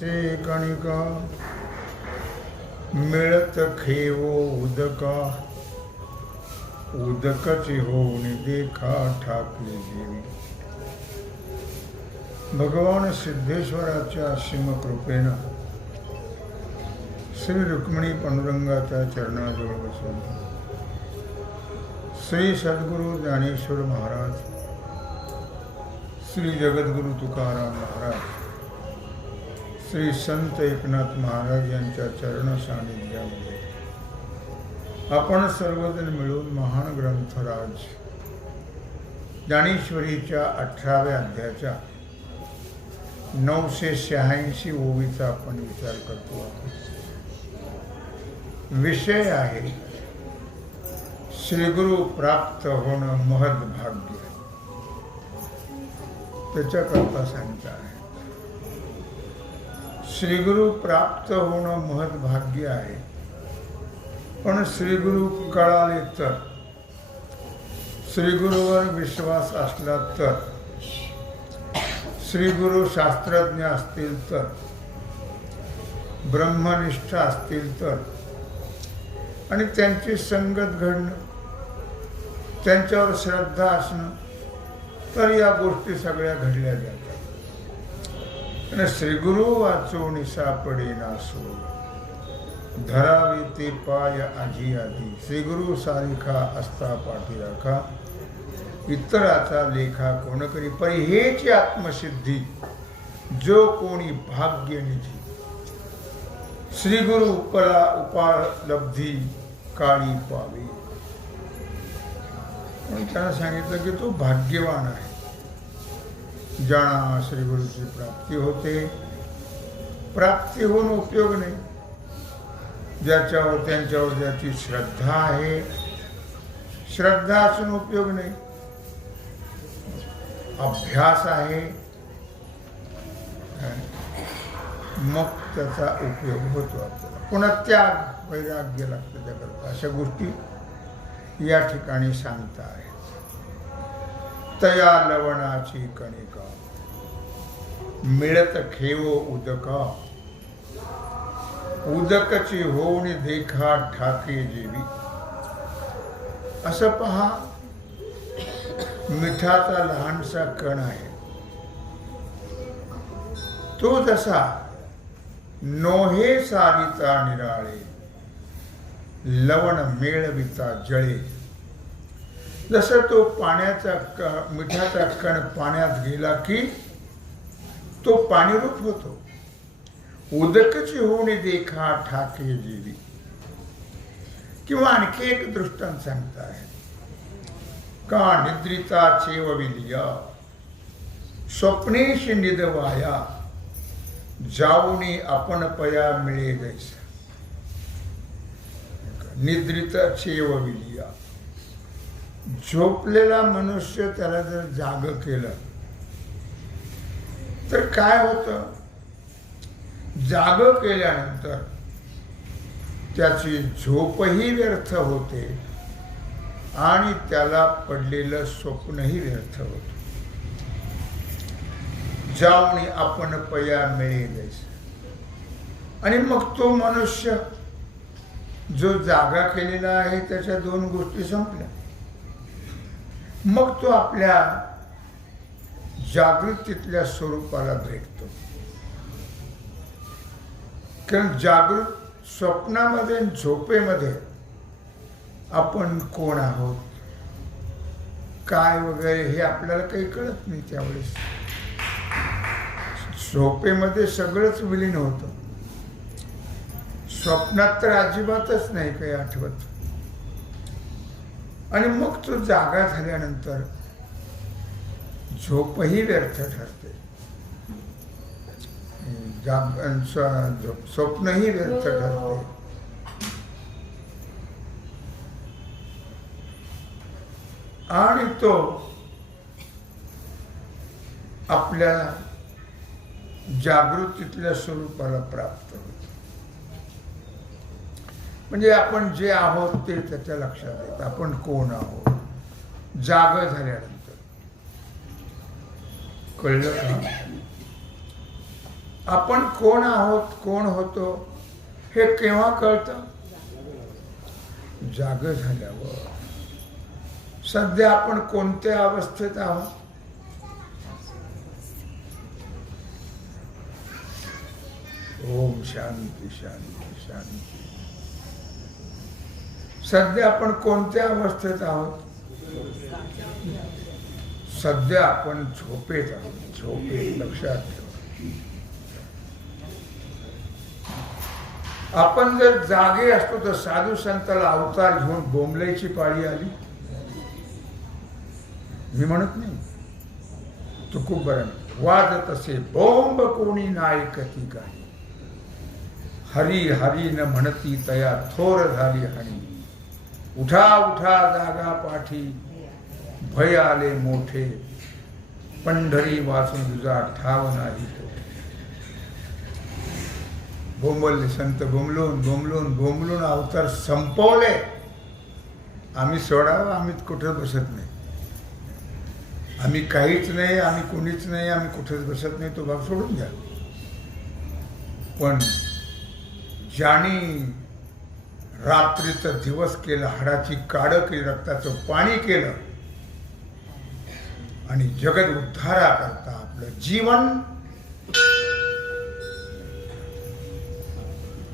ते कणिका. मिळत खेवो उदका. उदकचे होऊन देखा ठाकले देवी. भगवान सिद्धेश्वराच्या सीमकृपेनं श्री रुक्मिणी पांडुरंगाच्या चरणाजवळ बसून श्री सद्गुरु ज्ञानेश्वर महाराज श्री जगद्गुरु तुकाराम महाराज श्री संत एकनाथ महाराज यांच्या चरण सानिध्यामध्ये आपण सर्वजण मिळून महान ग्रंथराज ज्ञानेश्वरीच्या अठराव्या अध्यायाच्या नऊशे शहाऐंशी ओवीचा आपण विचार करतो. आहोत विषय आहे श्रीगुरु प्राप्त होणं महद भाग्य त्याच्याकरता सांगता आहे. श्रीगुरु प्राप्त होणं महत्भाग्य आहे. पण श्रीगुरु कळाले तर श्रीगुरूवर विश्वास असला तर श्रीगुरु शास्त्रज्ञ असतील तर ब्रह्मनिष्ठ असतील तर आणि त्यांची संगत घडणं त्यांच्यावर श्रद्धा असणं तर या गोष्टी सगळ्या घडल्या जातात. आणि श्रीगुरु वाचून सापडे नासो। धरावी ते पाय आजी आधी। श्रीगुरु सारिखा असता पाठी राखा। इतराचा लेखा कोण करी? परी हेच आत्मसिद्धी जो कोणी भाग्यनिधी श्रीगुरु उपला उपालब्धी काळी पावी। म्हणून त्यानं सांगितलं की तो भाग्यवान आहे। ज्यांना श्रीगुरूची प्राप्ती होते. प्राप्ती होऊन उपयोग नाही. ज्याच्यावर त्यांच्यावर ज्याची श्रद्धा आहे श्रद्धा असून उपयोग नाही. अभ्यास आहे. मग त्याचा उपयोग होतो आपल्याला. पुन्हा त्याग वैराग्य लागतं त्याकरता. अशा गोष्टी या ठिकाणी सांगता आहे तया लवणाची कणिका. मिळत खेवो उदका. उदकची होऊन देखा ठाके जेवी. असं पहा मिठाचा लहानसा कण आहे. तो जसा नोहे सारीचा निराळे लवण मेळविता जळे. जसं तो पाण्याचा क मिठाचा कण पाण्यात गेला की तो पाणीरूप होतो. उदकची होणे देखा ठाके जीवी किंवा आणखी एक दृष्टांत सांगता आहे. का निद्रिता चेवविलिया? स्वप्नेशी निदवाया. जाऊनी आपण पया मिळे जैसा निद्रित चेवविलिया. झोपलेला मनुष्य त्याला जर जाग केलं तर काय होतं? जाग केल्यानंतर त्याची झोपही व्यर्थ होते आणि त्याला पडलेलं स्वप्नही व्यर्थ होतं. जाऊन आपण पया मिळे आणि मग तो मनुष्य जो जागा केलेला आहे त्याच्या दोन गोष्टी संपल्या. मग तो आपल्या जागृतीतल्या स्वरूपाला भेटतो. कारण जागृत स्वप्नामध्ये आणि झोपेमध्ये आपण कोण आहोत? काय वगैरे हे आपल्याला काही कळत नाही त्यावेळेस. झोपेमध्ये सगळंच विलीन होतं. स्वप्नात तर अजिबातच नाही काही आठवत. आणि मग तो जागा झाल्यानंतर झोपही व्यर्थ ठरते. स्वप्नही व्यर्थ ठरते. आणि तो आपल्या जागृतीतल्या स्वरूपाला प्राप्त होतो. म्हणजे आपण जे आहोत ते त्याच्या लक्षात येत. आपण कोण आहोत? जाग झाल्यानंतर. कळलं का? आपण कोण आहोत कोण होतो हे केव्हा कळतं? जाग झाल्यावर. सध्या आपण कोणत्या अवस्थेत आहोत? ओम शांती शांती शांती. सध्या आपण कोणत्या अवस्थेत आहोत? सध्या आपण झोपेत आहोत. झोपेत लक्षात ठेवा. आपण जर जागे असतो तर साधू संताला अवतार घेऊन बोंबल्याची पाळी आली? मी म्हणत नाही. तू खूप बरं वाद वाजत असे बोंब कोणी नायकती काही. हरी हरी न म्हणती तया थोर झाली हणी उठा उठा जागा पाठी. भय आले मोठे. पंढरी वाचून तुझा ठाव नाही तो. बोंबलले संत बोंबलून बोंबलून बोंबलून अवतार संपवले. आम्ही सोडावं आम्ही कुठं बसत नाही. आम्ही काहीच नाही आम्ही कोणीच नाही आम्ही कुठेच बसत नाही तो भाग सोडून द्या. पण ज्याने रात्रीचं दिवस केलं हाडाची काडं केली रक्ताचं पाणी केलं. आणि जगत उद्धारा करता आपलं जीवन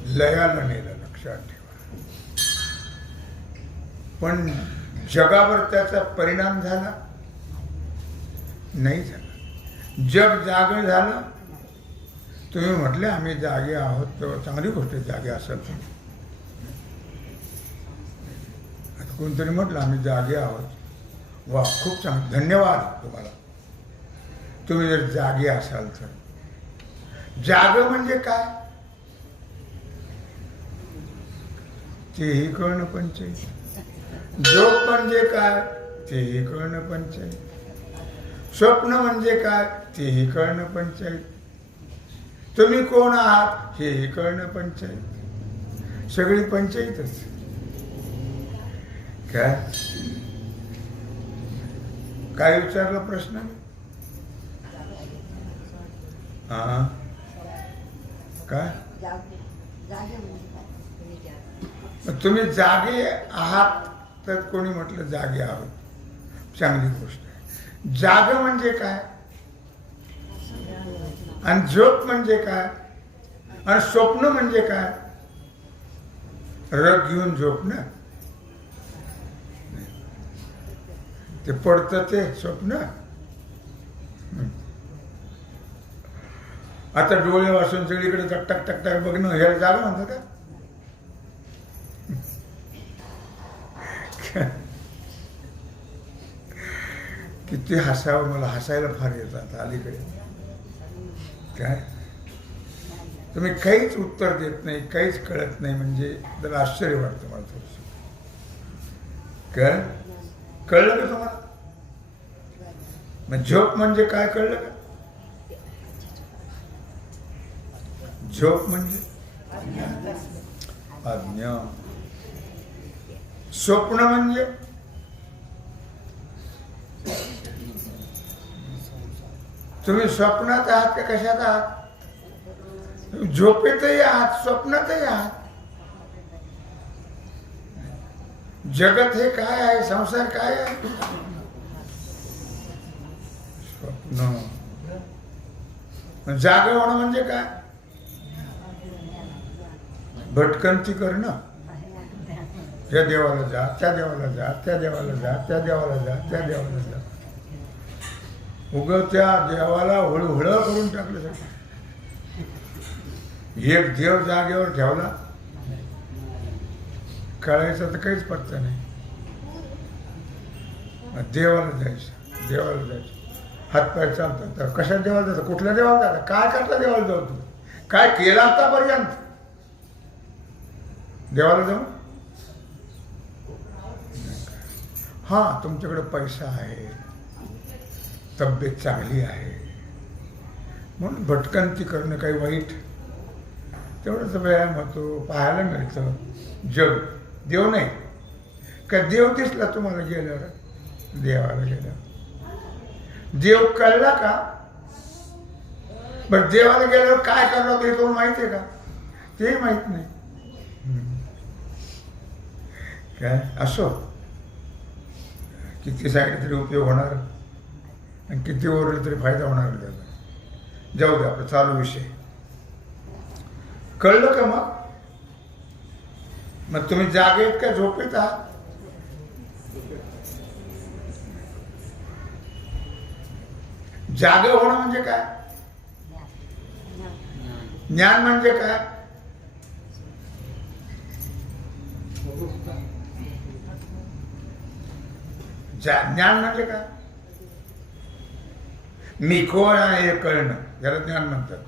लयाला नेलं लक्षात ठेवा. पण जगावर त्याचा परिणाम झाला? नाही झाला. जग जाग झालं? तुम्ही म्हटले आम्ही जागे आहोत तेव्हा चांगली गोष्ट जागे जागे असेल तर. आता कोणतरी म्हटलं आम्ही जागे आहोत. वा खूप चांग धन्यवाद तुम्हाला. तुम्ही जर जागे असाल तर. जाग म्हणजे काय? तेही कळणं पंचायत. झोप म्हणजे काय? तेही कळणं पंचायत. स्वप्न म्हणजे काय? तेही कळणं पंचायत. तुम्ही कोण आहात? हेही कळणं पंचायत. सगळी पंचायतच. काय? काय विचारला प्रश्न? हा. काय? तुम्ही जागे आहात तर कोणी म्हटलं जागे आहोत? चांगली गोष्ट आहे. जाग म्हणजे काय? आणि झोप म्हणजे काय? आणि स्वप्न म्हणजे काय? रग घेऊन झोप ना? ते पडतं ते स्वप्न. आता डोळे वाचून सगळीकडे टकटक टकटक बघणं हे जागा म्हणतं का? किती हसावं मला हसायला फार येतात अलीकडे. काय? तुम्ही काहीच उत्तर देत नाही काहीच कळत नाही म्हणजे जरा आश्चर्य वाटतं मला थोडस. काय? कळलं का तुम्हाला? मग झोप म्हणजे काय कळलं का? झोप म्हणजे? अज्ञान स्वप्न म्हणजे? तुम्ही स्वप्नात आहात का कशात आहात? झोपेतही आहात स्वप्नातही आहात. जगत हे काय आहे? संसार काय आहे? स्वप्न. जाग होणं म्हणजे काय? भटकंती करणं. या देवाला जा त्या देवाला जा त्या देवाला जा त्या देवाला जा त्या देवाला जा. उग त्या देवाला हळूहळ करून टाकलं सगळं. एक देव जागेवर ठेवला. कळायचा तर काहीच पत्ता नाही. देवाला जायचं देवाला जायचं. हातपाय चालतात तर कशा देवाला जातं कुठल्या देवाला जातं काय करता देवाला जाऊ तू काय केलं आतापर्यंत? देवाला जाऊ हां तुमच्याकडे पैसा आहे. तब्येत चांगली आहे. म्हणून भटकंती करणं काही वाईट. तेवढंच व्यायाम होतो पाहायला मिळतं. जग. देव नाही. का देव दिसला तुम्हाला गेल्यावर? देवाला गेल्यावर. देव कळला का? बरं देवाला गेल्यावर काय करणार ते हे तुम्हाला माहिती आहे का? ते माहीत नाही. काय? असो. किती साईड तरी उपयोग होणार. आणि किती ओरलं तरी फायदा होणार त्याचा. जाऊ दे आपला चालू विषय. कळलं का मग? मग तुम्ही जागेत का झोपेत आहात? जाग होणं म्हणजे काय? ज्ञान म्हणजे काय? जा- ज्ञान म्हणजे काय? मी कोण आहे हे कळणं. ज्याला ज्ञान म्हणतात.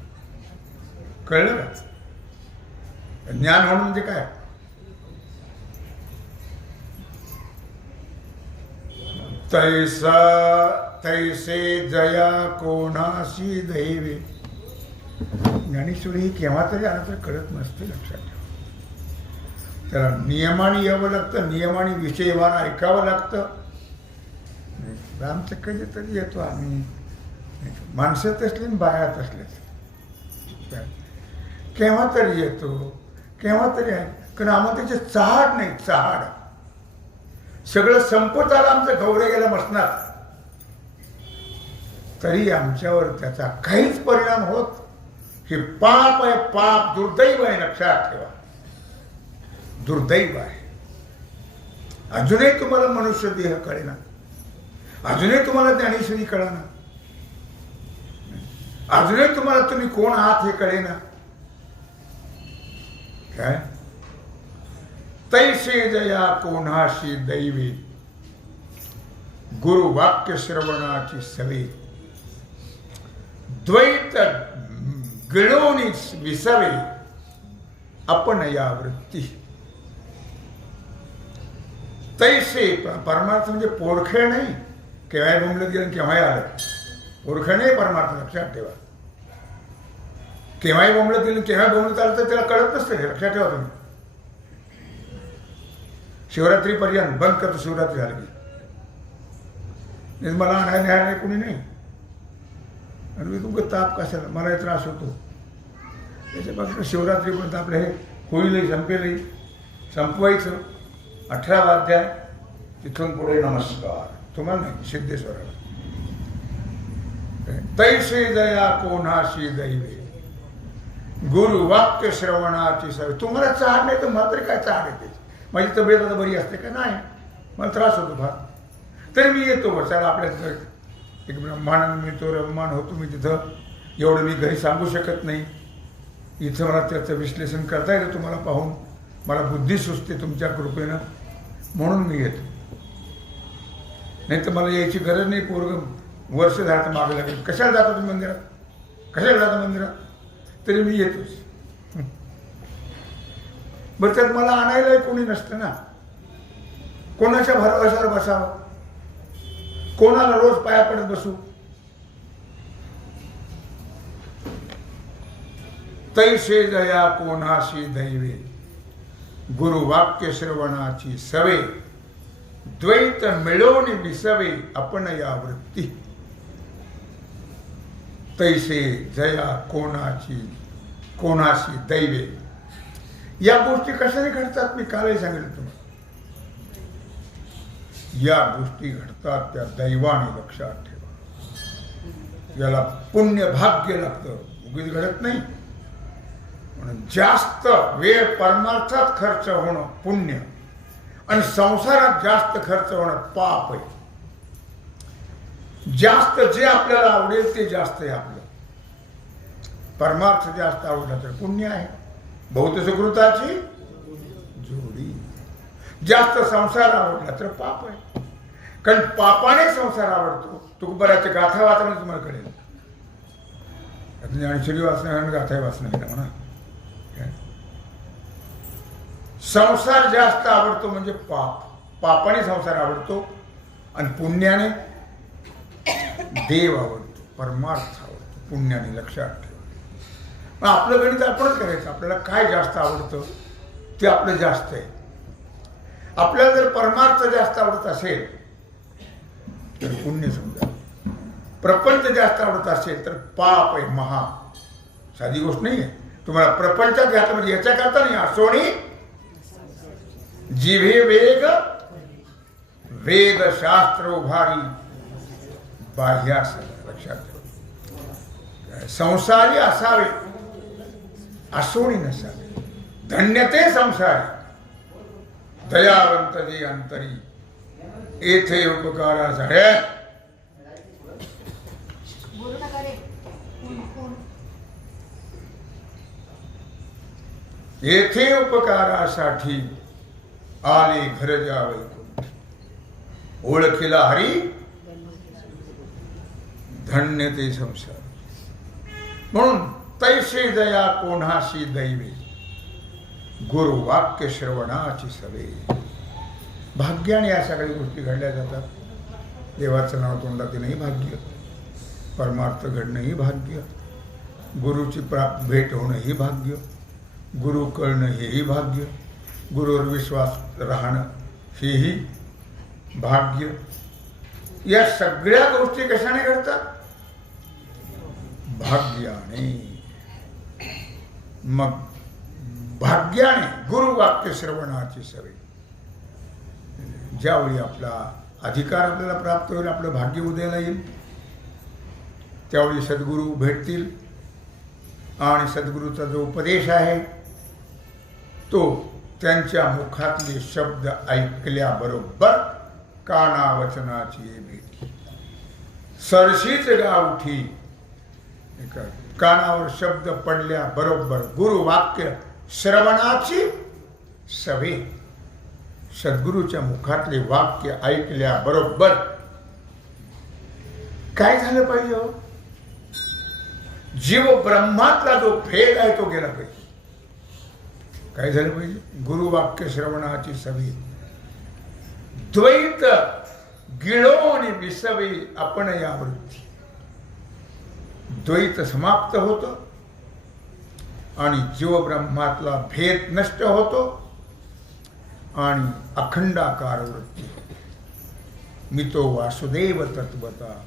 कळलं का? ज्ञान होणं म्हणजे काय? तैसा तैसे जया कोणाशी दैवे. ज्ञानेश्वरी ही केव्हा तरी आला तर कळत नसते लक्षात ठेवा. त्याला नियमाने यावं लागतं नियमाने विषयवार ऐकावं लागतं. आमचं कधीतरी येतो आम्ही. माणसं असले आणि बायात असलेच केव्हा तरी येतो केव्हा तरी आहे. कारण आम्हाला त्याचे चाड नाही चाड सगळं संपत आलं आमचं गौरे गेला बसणार तरी आमच्यावर त्याचा काहीच परिणाम होत हे पाप आहे पाप दुर्दैव आहे लक्षात ठेवा. दुर्दैव आहे. अजूनही तुम्हाला मनुष्य देह कळेना. अजूनही तुम्हाला ज्ञानेश्वरी कळेना. अजूनही तुम्हाला तुम्ही कोण आहात हे कळेना. काय? तैसे जया कोणाशी दैवी। गुरु वाक्य श्रवणाची सवी। द्वैत गिळवणी विसवे। आपण या वृत्ती। तैसे परमार्थ म्हणजे पोरखेळ नाही. केव्हाही बोंबलत गेलं केव्हाही आलं. पोरखेळ नाही परमार्थ लक्षात ठेवा. केव्हाही बोंबलत गेलं केव्हा बोंबलत आलं तर त्याला कळत नसतं हे लक्षात ठेवा तुम्ही. शिवरात्रीपर्यंत बंद करतो शिवरात्री झाली की. मला आणायला न्यायला कोणी नाही. आणि मी तुमचं ताप कशाला? मला त्रास होतो. त्याच्यापासून शिवरात्रीपर्यंत आपलं हे होईलही संपेलही. संपवायचं. अठरा वाद्या तिथून पुढे नमस्कार. तुम्हाला नाही सिद्धेश्वराला. तैसे दया कोणाशी दैवे. गुरु वाक्य श्रवणाची सवय. तुम्हाला चाड नाही तर मला तरी काय चाड येते? माझी तब्येत आता बरी असते का? नाही. मला त्रास होतो फार. तरी मी येतो बसायला आपल्या तिथं एक ब्रह्मानंद मिळतो रहमान होतो मी तिथं. एवढं मी घरी सांगू शकत नाही. इथं मला त्याचं विश्लेषण करता येतं तुम्हाला पाहून. मला बुद्धी सुचते तुमच्या कृपेनं. म्हणून मी येतो. नाही तर मला यायची गरज नाही पोरग. वर्ष झालं तर मागे लागेल. कशाला जाता तुम्ही मंदिरात? कशाला जाता मंदिरात? तरी मी येतोच. बरं त्यात मला आणायलाही कोणी नसतं ना. कोणाच्या भरवशावर बसावं? कोणाला रोज पाया पडत बसू? तैसे जया कोणाशी दैवे? गुरु वाक्य श्रवणाची सवे. द्वैत मिळवून विसवे आपण या वृत्ती. तैसे जया कोणाची कोणाशी दैवे? या गोष्टी कशाने घडतात? मी कालही सांगितलं तुम्हाला. या गोष्टी घडतात त्या दैवाने लक्षात ठेवा. याला पुण्य भाग्य लागतं. उगीच घडत नाही. म्हणून जास्त वेळ परमार्थात खर्च होणं पुण्य. आणि संसारात जास्त खर्च होणं पाप आहे. जास्त जे आपल्याला आवडेल ते जास्त आहे आपलं. परमार्थ जास्त आवडला तर पुण्य आहे. भौत सुकृताची जोडी. जास्त संसार आवडला तर पाप आहे. कारण पापाने संसार आवडतो. तुकबराच्या गाथा वाचणं तुम्हाला कळेल. ज्ञानेश्वरी वाचणं आणि गाथा वाचणं आहे म्हणा. संसार जास्त आवडतो म्हणजे पाप. पापाने संसार आवडतो आणि पुण्याने देव आवडतो. परमार्थ आवडतो. पुण्याने लक्षात ठेवा. पण आपलं गणित आपणच करायचं. आपल्याला काय जास्त आवडतं ते आपलं जास्त आहे. आपल्याला जर परमार्थ जास्त आवडत असेल तर पुण्य समजा. प्रपंच जास्त आवडत असेल तर पाप आहे महा. साधी गोष्ट नाही आहे तुम्हाला प्रपंचात घातलं म्हणजे याच्या करता नाही. असोणी जिभे वेग वेद शास्त्र उभारी बाह्यास लक्षात ठेवा. संसारी असावे. असोणी नसावे धन्य ते संसारी. दयावंत जे अंतरी. येथे उपकाराचा बोलू नका रे कोण कोण? येथे उपकारासाठी आले घर जावे ओळखीला हरी? धन्य ते संसार. म्हणून तैसे दया कोणाशी दैवी। गुरु वाक्य श्रवणाची सवे। भाग्याने या सगळ्या गोष्टी घडल्या जातात. देवाचं नाव तोंडातीलही भाग्य. परमार्थ घडणंही भाग्य. गुरुची प्राप्त भेट होणंही भाग्य. गुरु कळणं हेही भाग्य. गुरुवर विश्वास राहणं हेही भाग्य. या सगळ्या गोष्टी कशाने घडतात? भाग्याने. मग भाग्याने गुरुवाक्य श्रवणाची सवय ज्यावेळी आपला अधिकार आपल्याला प्राप्त होईल आपलं भाग्य उदयाला येईल त्यावेळी सद्गुरू भेटतील. आणि सद्गुरूचा जो उपदेश आहे तो त्यांच्या मुखातले शब्द ऐकल्याबरोबर कानावचनाची भेट. सरशीच गावठी एका कानावर शब्द पडल्या बरोबर गुरु गुरुवाक्य श्रवणाची सवे सद्गुरूच्या मुखातले वाक्य ऐकल्या बरोबर. काय झालं पाहिजे हो? जीव ब्रह्मातला जो भेद आहे तो गेला पाहिजे. काय झालं पाहिजे? गुरुवाक्य श्रवणाची सवी द्वैत गिळो आणि विसवी आपण या वृत्ती. द्वैत समाप्त होतं आणि जीवब्रह्मातला भेद नष्ट होतो आणि अखंडाकार वृत्ती. मी तो वासुदेव तत्वता.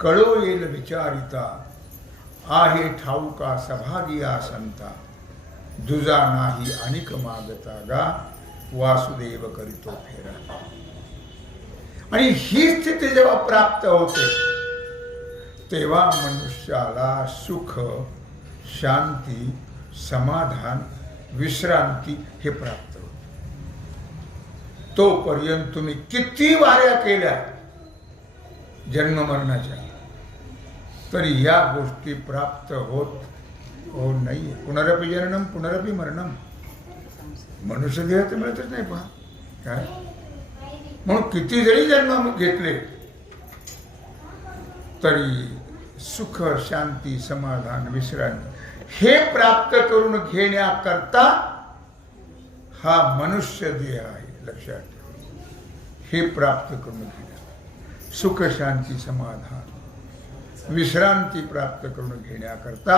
कळो येईल विचारिता. आहे ठाऊका सभागिया संता दुजा नाही अनिक मागता गा. वासुदेव करीतो फेरा. आणि ही स्थिती जेव्हा प्राप्त होते तेव्हा मनुष्याला सुख शांती समाधान विश्रांती हे प्राप्त होते. तोपर्यंत तुम्ही किती वाऱ्या केल्या जन्म मरणाच्या तरी या गोष्टी प्राप्त होत हो नाही पुनरपी जननम पुनरपी मरणम मनुष्य देह तर मिळतच नाही पहा. काय? म्हणून किती जरी जन्म घेतले तरी सुख शांती समाधान विश्रांती. हे प्राप्त करून घेण्याकरता हा मनुष्य देह आहे लक्षात ठेवा. हे प्राप्त करून घेण्या सुख शांती समाधान विश्रांती प्राप्त करून घेण्याकरता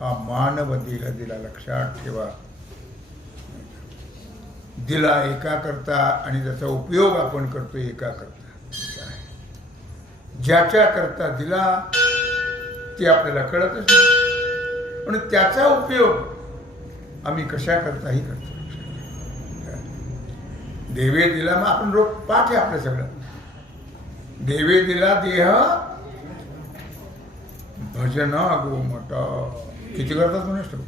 हा मानव देह दिला लक्षात ठेवा. दिला एका करता आणि त्याचा उपयोग आपण करतो एका करता ज्याच्या करता दिला ते आपल्याला कळतच नाही. पण त्याचा उपयोग आम्ही कशा करताही करतो. देवे दिला मग आपण रोग पाठ आहे आपलं सगळं. देवे दिला देह भजन गोमट. किती करतात म्हणून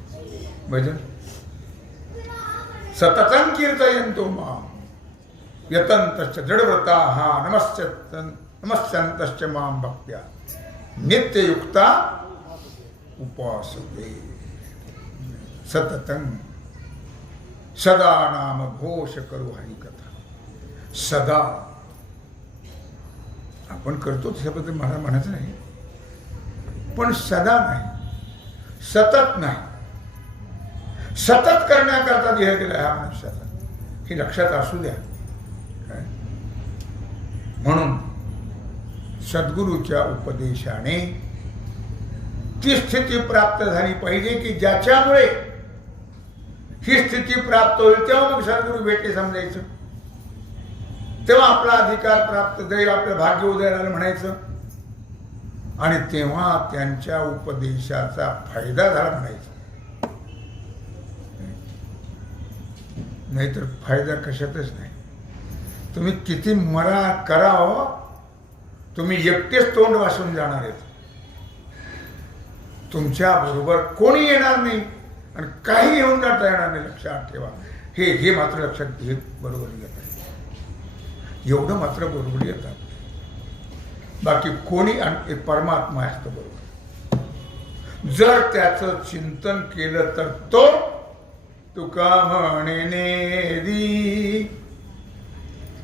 भजन. सततं कीर्तयंतो मा यतंत जडव्रता हा नमश्च नमस्यंतश्च माम भक्त्या। नित्ययुक्ता उपासते सततं सदा नाम घोष करू हरी कथा सदा। आपण करतो त्याच्याबद्दल मला म्हणायचं नाही. पण सदा नाही. सतत नाही. सतत करण्याकरता देह दिला ह्या मनुष्याचा हे लक्षात असू द्या. म्हणून सद्गुरूच्या उपदेशाने ती स्थिती प्राप्त झाली पाहिजे की ज्याच्यामुळे ही स्थिती प्राप्त होईल तेव्हा मग सद्गुरू भेटले समजायचं. तेव्हा आपला अधिकार प्राप्त दैव आपलं भाग्य उदयाला म्हणायचं. आणि तेव्हा त्यांच्या उपदेशाचा फायदा झाला म्हणायचा. नाहीतर फायदा कशातच नाही. तुम्ही किती मरा करावं तुम्ही एकटेच तोंड वाचून जाणार आहेत. तुमच्या बरोबर कोणी येणार नाही आणि काही येऊन जाता येणार नाही लक्षात ठेवा. हे हे मात्र लक्षात हे बरोबर येत आहे एवढं मात्र बरोबर येतात. बाकी कोणी आणि परमात्मा असतो बरोबर. जर त्याचं चिंतन केलं तर तो तुका म्हणे नेदी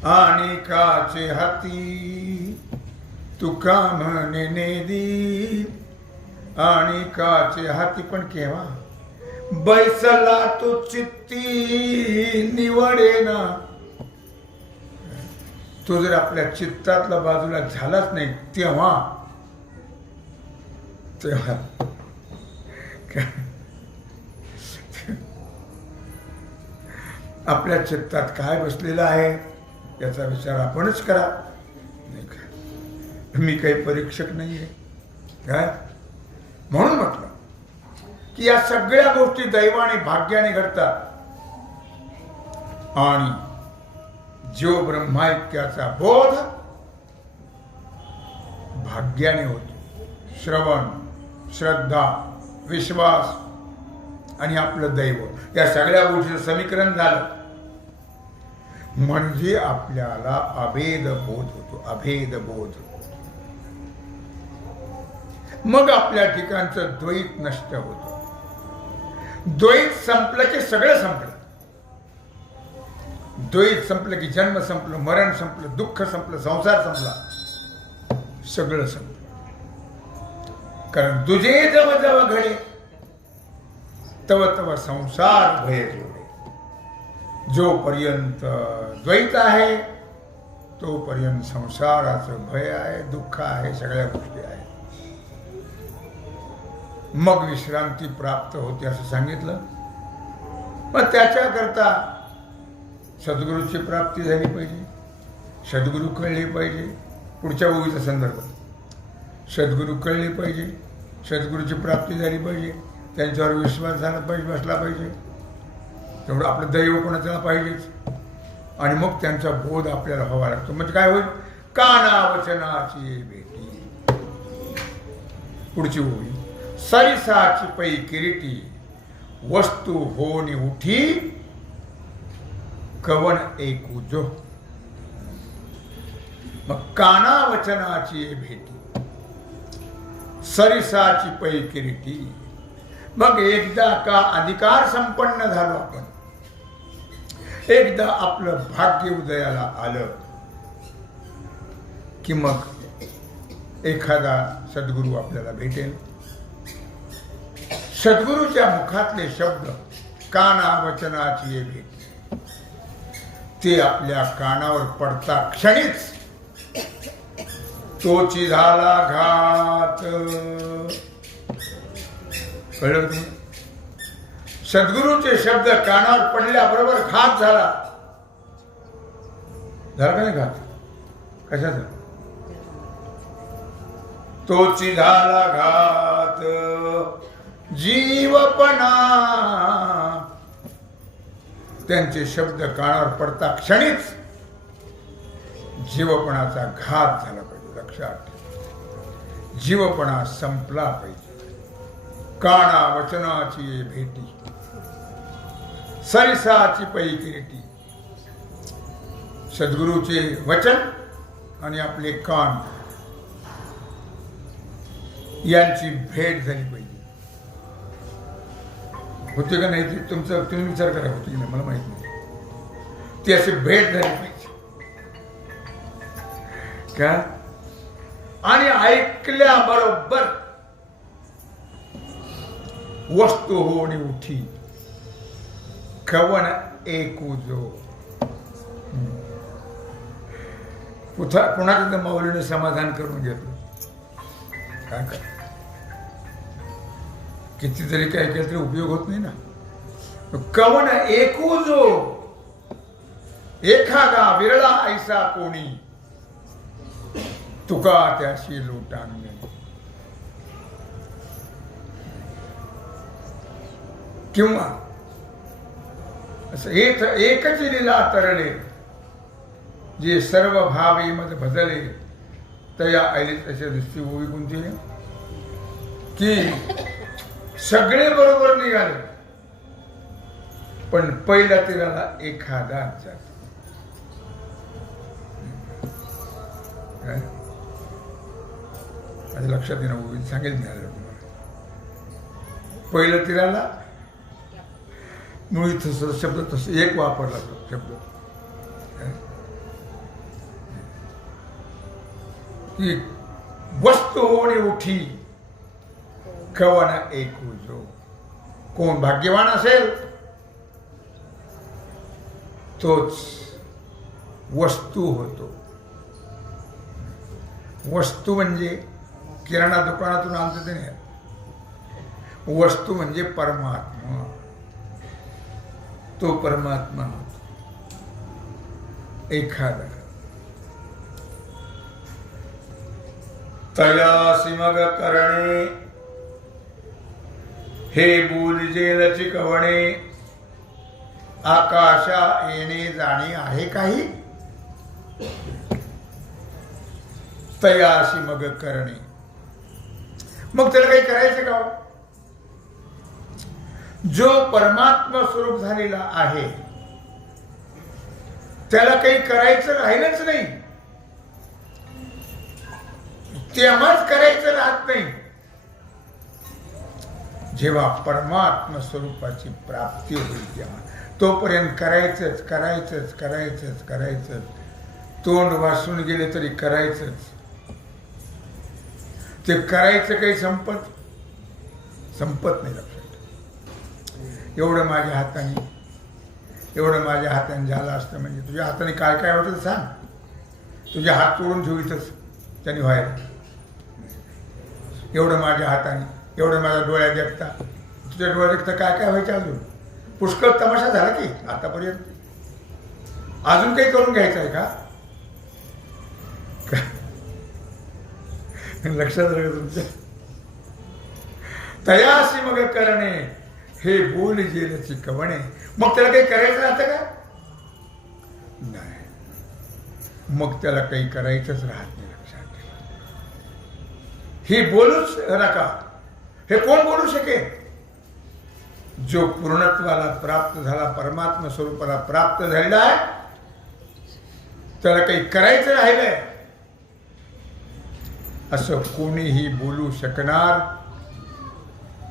आणि काचे हाती. तुका म्हणे नेदी. आणि काचे हाती पण केव्हा बैसला तो चित्ती निवडे ना. तो जर आपल्या चित्तातला बाजूला झालाच नाही तेव्हा तेव्हा. आपल्या चित्तात काय बसलेलं आहे याचा विचार आपणच करा. मी काही परीक्षक नाही आहे काय म्हणून म्हटलं की या सगळ्या गोष्टी दैवाने भाग्याने घडतात. आणि जीव ब्रह्मायक्याचा बोध भाग्याने होतो. श्रवण श्रद्धा विश्वास आणि आपलं दैव. या सगळ्या गोष्टीचं समीकरण झालं. म्हणजे आपल्याला अभेद बोध होतो. अभेद बोध मग आपल्या ठिकाणचं द्वैत नष्ट होतं. द्वैत संपलं की सगळं संपलं. द्वैत संपलं की जन्म संपलं मरण संपलं दुःख संपलं संसार संपला. सगळं संपलं. कारण तुझे जव जव घडे तव तव संसार भय जोडे. जोपर्यंत द्वैत आहे तोपर्यंत संसाराचं भय आहे दुःख आहे सगळ्या गोष्टी आहेत. मग विश्रांती प्राप्त होते असं सांगितलं. मग त्याच्याकरता सद्गुरूची प्राप्ती झाली पाहिजे. सद्गुरू कळले पाहिजे. पुढच्या ओळीचा संदर्भ. सद्गुरू कळले पाहिजे. सद्गुरूची प्राप्ती झाली पाहिजे. त्यांच्यावर विश्वास झाला पाहिजे बसला पाहिजे. तेवढं आपलं दैव कोणाचं पाहिजेच. आणि मग त्यांचा बोध आपल्याला हवा लागतो. म्हणजे काय होईल? काना वचनाची भेटी. पुढची ओळी. सरिसाची पै किरीटी वस्तू होनी उठी कवन एक जो. मग काना वचनाची भेटी. सरिसाची पै किरीटी. मग एकदा का अधिकार संपन्न झालो आपण? एकदा आपलं भाग्य उदयाला आलं की मग एखादा सद्गुरू आपल्याला भेटेल. सद्गुरूच्या मुखातले शब्द काना वचनाची ये भेट ते आपल्या कानावर पडता क्षणीच. तोची झाला घात. कळलं सद्गुरूचे शब्द कानावर पडल्याबरोबर घात झाला. झाला का नाही घात? कशाचा? तोची झाला घात. जीवपणा. त्यांचे शब्द कानावर पडता क्षणीच जीवपणाचा घात झाला पाहिजे लक्षात ठेवा. जीवपणा संपला पाहिजे. काणा वचनाची भेटी. सरिसाची पै किरीटी सद्गुरूचे वचन आणि आपले कान. यांची भेट झाली पाहिजे. होते का नाही ते तुमचं तुम्ही विचार करा होती की नाही मला माहीत नाही. ती अशी भेट झाली पाहिजे. का? आणि ऐकल्याबरोबर वस्तू होणी उठी. कवन एकू जो पुन्हा पुन्हा तिथं माऊलीने समाधान करून घेतलं. काय किती जरी काय तरी उपयोग होत नाही ना. कवन एकू जो एखादा विरळा ऐसा कोणी. तुका त्याशी लोटांगे किंवा असं एक एकच लिला तरले जे सर्व भावे मध्ये भजले तया आयले त्याच्या दृष्टी होवी कोणती की सगळे बरोबर निघाले. पण पहिल्या तिराला एखादा जातो काय? माझ्या लक्षात येणार सांगेल मी आलं तुम्हाला. पहिलं तिराला मुळी तसं शब्द तसं एक वापरला तो शब्द. की वस्तू होणे उठी. कवन एक जो कोण भाग्यवान असेल तोच वस्तू होतो. वस्तू म्हणजे किराणा दुकानातून आणतो ते नाही. वस्तू म्हणजे परमात्मा. तो परमात्मा होतो. एखादा. तयासी मग करणे हे बोलजे लचिकवणे आकाशा येणे जाणे आहे काही? तयाशी मग करणे. मग त्याला काही करायचं का हो? जो परमात्मा स्वरूप झालेला आहे त्याला काही करायचं राहिलंच नाही. तेव्हाच करायचं राहत नाही. जेव्हा परमात्मा स्वरूपाची प्राप्ती होईल तेव्हा. तोपर्यंत करायचंच करायचंच करायचंच करायचंच. तोंड वासून गेले तरी करायचंच. ते करायचं काही संपत संपत नाही लक्षात. एवढं माझ्या हाताने एवढं माझ्या हाताने झालं असतं म्हणजे तुझ्या हाताने काय काय होतं सांग. तुझे हात तोडून ठेवितच त्यांनी व्हायला. एवढं माझ्या हाताने. एवढं माझ्या डोळ्यात देखता तुझ्या डोळ्यात देखता काय काय व्हायचं अजून? पुष्कळ तमाशा झाला की आतापर्यंत. अजून काही करून घ्यायचं आहे का? लक्षात राहा तुमच्या तयासी मग करणे हे बोल जेलची कवणे मग त्याला काही करायचं राहतं का? नाही. मग त्याला काही करायचंच राहत नाही लक्षात ठेवा. हे बोलूच नका. हे कोण बोलू शकेल? जो पूर्णत्वाला प्राप्त झाला परमात्मा स्वरूपाला प्राप्त झालेला आहे त्याला काही करायचं राहिलंय. असं कोणीही बोलू शकणार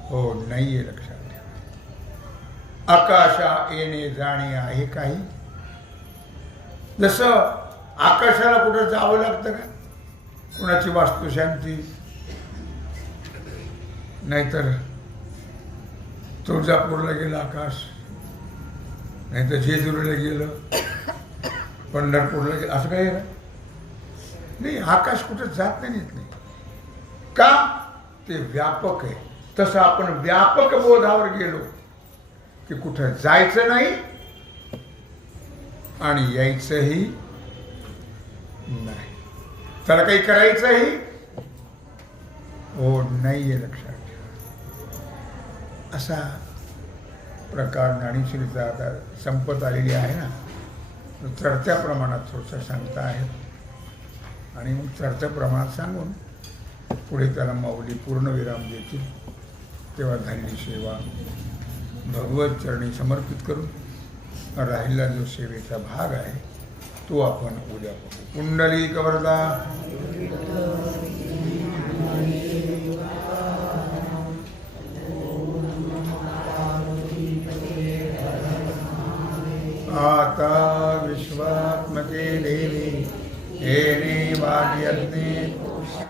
हो नाहीये लक्षात ठेवा. आकाशा येणे जाणे आहे काही. जसं आकाशाला कुठं जावं लागतं का? कुणाची वास्तुशांती? नाहीतर तुळजापूरला गेलं आकाश नाहीतर जेजुरीला गेलं पंढरपूरला गेलं असं काही नाही आकाश कुठं जात नाही येत नाही. का? ते व्यापक आहे. तसं आपण व्यापक बोधावर गेलो की कुठं जायचं नाही आणि यायचंही नाही. त्याला काही करायचंही हो नाहीये लक्षात. असा प्रकार ज्ञानेश्वरीचा आता संपत आलेली आहे ना. तर चढत्या प्रमाणात थोडंसं सांगता आहेत आणि मग चढत्या प्रमाणात सांगून पुढे त्याला माऊली पूर्णविराम देतील. तेव्हा झालेली सेवा भगवत चरणी समर्पित करून राहिलेला जो सेवेचा भाग आहे तो आपण उद्या पाहू. कुंडली कवरदा आता विश्वात्मके देवी हे वाग्यज्ञे